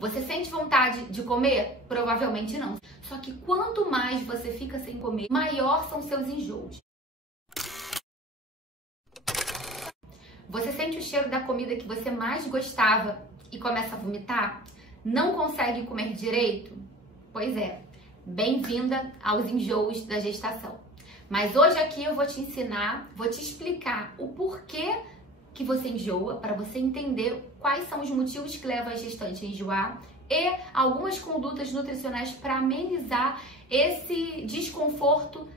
Você sente vontade de comer? Provavelmente não. Só que quanto mais você fica sem comer, maior são seus enjoos. Você sente o cheiro da comida que você mais gostava e começa a vomitar? Não consegue comer direito? Pois é, bem-vinda aos enjoos da gestação. Mas hoje aqui eu vou te ensinar, vou te explicar o porquê que você enjoa, para você entender quais são os motivos que levam a gestante a enjoar e algumas condutas nutricionais para amenizar esse desconforto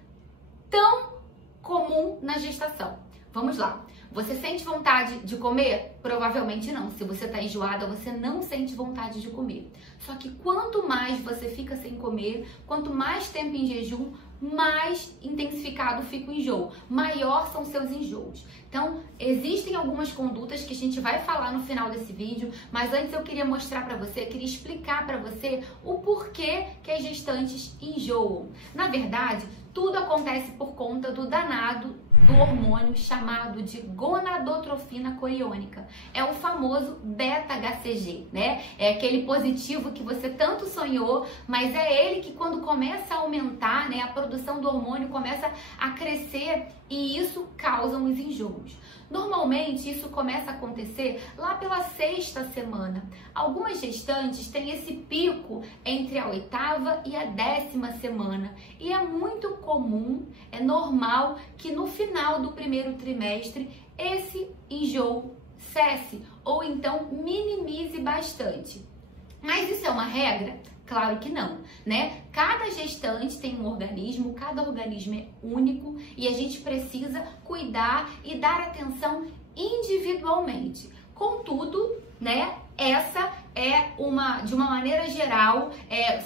tão comum na gestação. Vamos lá. Você sente vontade de comer? Provavelmente não. Se você está enjoada, você não sente vontade de comer. Só que quanto mais você fica sem comer, quanto mais tempo em jejum, mais intensificado fica o enjoo, maior são seus enjoos. Então, existem algumas condutas que a gente vai falar no final desse vídeo, mas antes eu queria mostrar para você, queria explicar para você o porquê que as gestantes enjoam. Na verdade, tudo acontece por conta do danado do hormônio chamado de gonadotrofina coriônica. É o famoso beta-HCG, né? É aquele positivo que você tanto sonhou, mas é ele que quando começa a aumentar, né, a produção do hormônio começa a crescer e isso causa os enjoos. Normalmente isso começa a acontecer lá pela 6ª semana. Algumas gestantes têm esse pico entre a 8ª e a 10ª semana. E é muito comum, é normal que no final do primeiro trimestre esse enjoo cesse ou então minimize bastante. Mas isso é uma regra? Claro que não, né? Cada gestante tem um organismo, cada organismo é único e a gente precisa cuidar e dar atenção individualmente. Contudo, né? Essa é de uma maneira geral,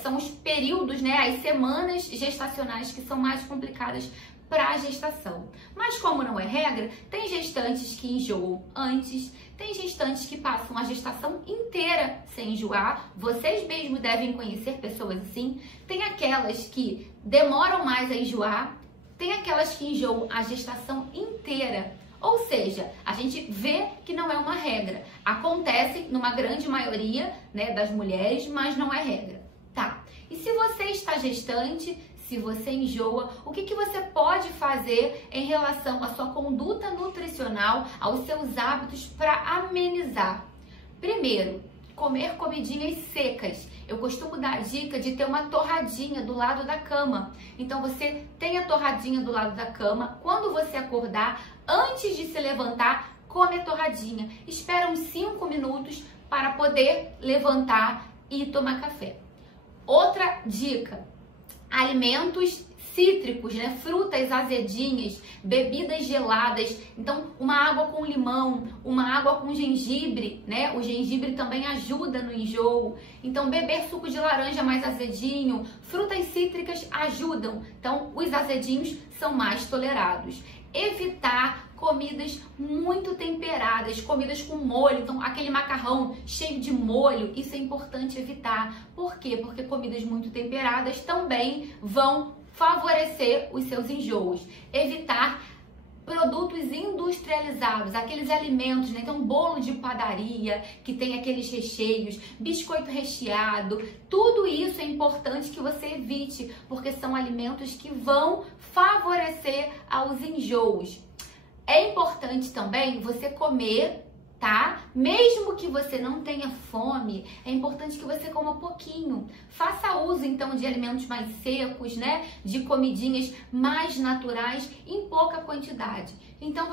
são os períodos, né? As semanas gestacionais que são mais complicadas para a gestação. Mas como não é regra, tem gestantes que enjoam antes, tem gestantes que passam a gestação inteira sem enjoar, vocês mesmos devem conhecer pessoas assim, tem aquelas que demoram mais a enjoar, tem aquelas que enjoam a gestação inteira. Ou seja, a gente vê que não é uma regra. Acontece numa grande maioria, né, das mulheres, mas não é regra. Tá. E se você está gestante, se você enjoa, o que você pode fazer em relação à sua conduta nutricional, aos seus hábitos para amenizar? Primeiro, comer comidinhas secas. Eu costumo dar a dica de ter uma torradinha do lado da cama. Então você tem a torradinha do lado da cama. Quando você acordar, antes de se levantar, come a torradinha. Espera uns 5 minutos para poder levantar e tomar café. Outra dica: alimentos cítricos, né? Frutas azedinhas, bebidas geladas. Então, uma água com limão, uma água com gengibre, né? O gengibre também ajuda no enjoo. Então, beber suco de laranja mais azedinho, frutas cítricas ajudam. Então, os azedinhos são mais tolerados. Evitar comidas muito temperadas, comidas com molho, então aquele macarrão cheio de molho, isso é importante evitar. Por quê? Porque comidas muito temperadas também vão favorecer os seus enjoos. Evitar produtos industrializados, aqueles alimentos, né? Então, bolo de padaria, que tem aqueles recheios, biscoito recheado, tudo isso é importante que você evite, porque são alimentos que vão favorecer aos enjoos. É importante também você comer, tá? Mesmo que você não tenha fome, é importante que você coma pouquinho. Faça uso, então, de alimentos mais secos, né? De comidinhas mais naturais em pouca quantidade. Então,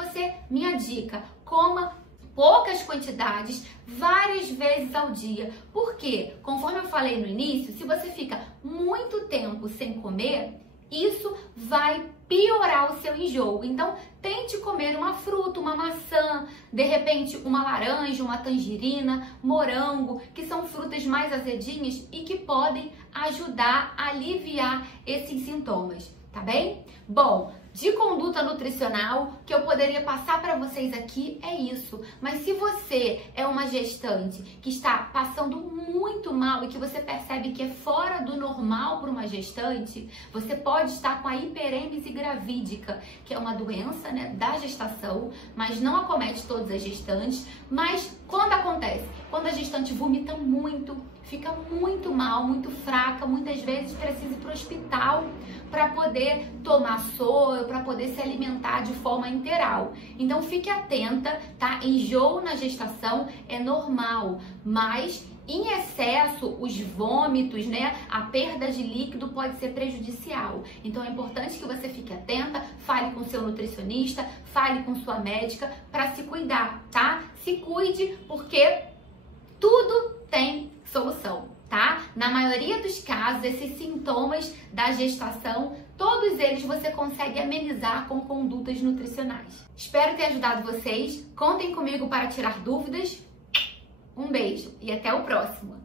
minha dica, coma poucas quantidades, várias vezes ao dia. Por quê? Conforme eu falei no início, se você fica muito tempo sem comer, isso vai piorar o seu enjoo. Então, tente comer uma fruta, uma maçã, de repente uma laranja, uma tangerina, morango, que são frutas mais azedinhas e que podem ajudar a aliviar esses sintomas, tá bem? Bom, de conduta nutricional, que eu poderia passar para vocês aqui é isso. Mas se você é uma gestante que está passando muito normal e que você percebe que é fora do normal para uma gestante, você pode estar com a hiperêmese gravídica, que é uma doença, né, da gestação, mas não acomete todas as gestantes. Mas quando acontece? Quando a gestante vomita muito, fica muito mal, muito fraca, muitas vezes precisa ir para o hospital para poder tomar soro, para poder se alimentar de forma integral. Então fique atenta, tá? Enjoo na gestação é normal, mas em excesso, os vômitos, né, a perda de líquido pode ser prejudicial. Então é importante que você fique atenta, fale com seu nutricionista, fale com sua médica para se cuidar, tá? Se cuide, porque tudo tem solução, tá? Na maioria dos casos, esses sintomas da gestação, todos eles você consegue amenizar com condutas nutricionais. Espero ter ajudado vocês. Contem comigo para tirar dúvidas. Um beijo e até o próximo!